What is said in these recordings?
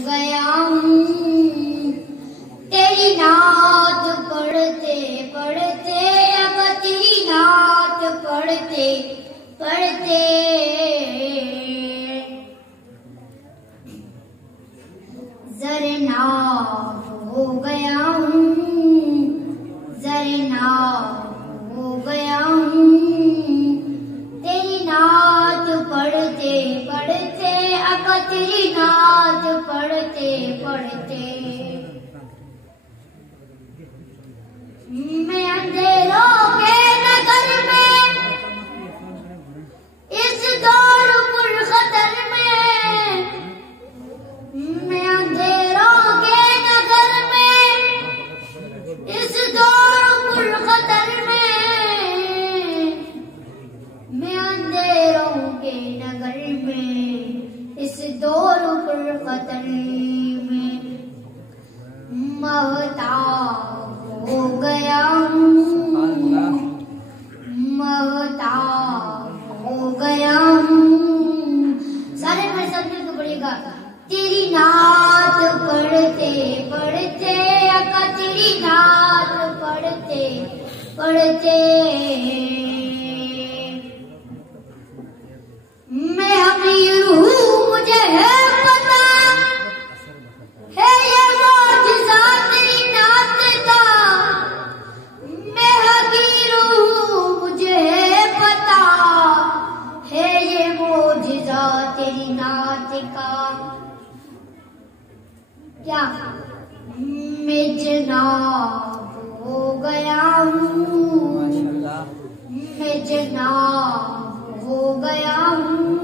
गया हूँ। तेरी नात पढ़ते पढ़ते अब तेरी नात पढ़ते पढ़ते ज़रनाब हो गया हूँ, ज़रनाब हो गया हूँ। तेरी नात पढ़ते पढ़ते अब तेरी नात पढ़ते पढ़ते मैं अंधेरों के नगर में इस दौर पुर खतर में, मैं अंधेरों के नगर में इस दौर पुर खतर में, मैं अंधेरों के नगर में इस दौर पुर खतर में महताब हो गया हूँ, महताब हो गया हूँ। सारे मेरे समझ को पड़ेगा। तेरी नात पढ़ते पढ़ते अका तेरी नात पढ़ते पढ़ते मैं अमीर हूँ मुझे है पता है ये मौजिज़ा तेरी नात का। मैं हकीर हूँ मुझे है पता है ये मौजिज़ा तेरी नात का। क्या मैं जनाब हो गया हूँ, मैं जनाब हो गया हूँ।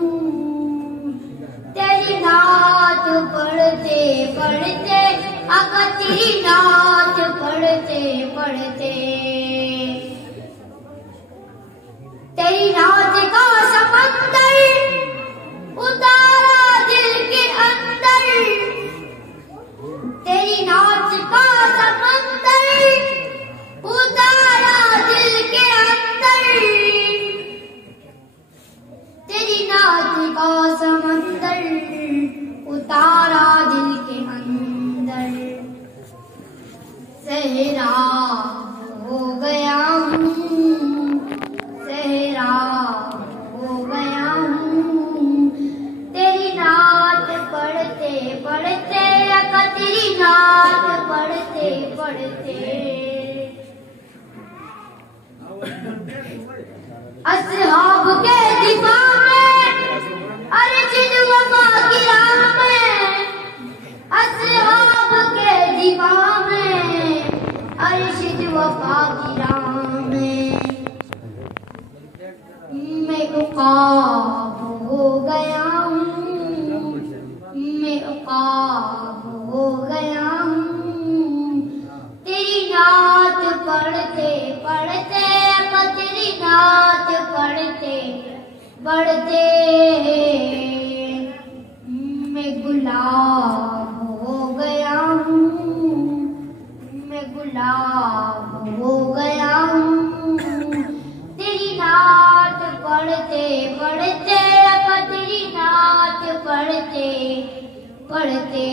तेरी नात पढ़ते पढ़ते अगर तेरी नात पढ़ते पढ़ते तेरी नात का समंदर उतारा दिल के अंदर, तेरी नात का समंदर उतारा दिल के अंदर, तेरी नात का समंदर उतारा दिल के अंदर। सहराब हो गया हूँ, सहराब हो गया हूँ। तेरी नात पढ़ते पढ़ते अका तेरी नात पढ़ते पढ़ते असहाब के दिफा में अर्जिद वफा की राह में, असहाब के दिफा में अर्जिद वफा की राह में मैं उकाब हो गया हूँ, मैं उकाब हो गया हूँ। तेरी नात पढ़ते पढ़ते अब तेरी नात पढ़ते पढ़ते मैं गुलाब हो गया हूँ, मैं गुलाब हो गया हूँ। तेरी नात पढ़ते पढ़ते अब तेरी नात पढ़ते पढ़ते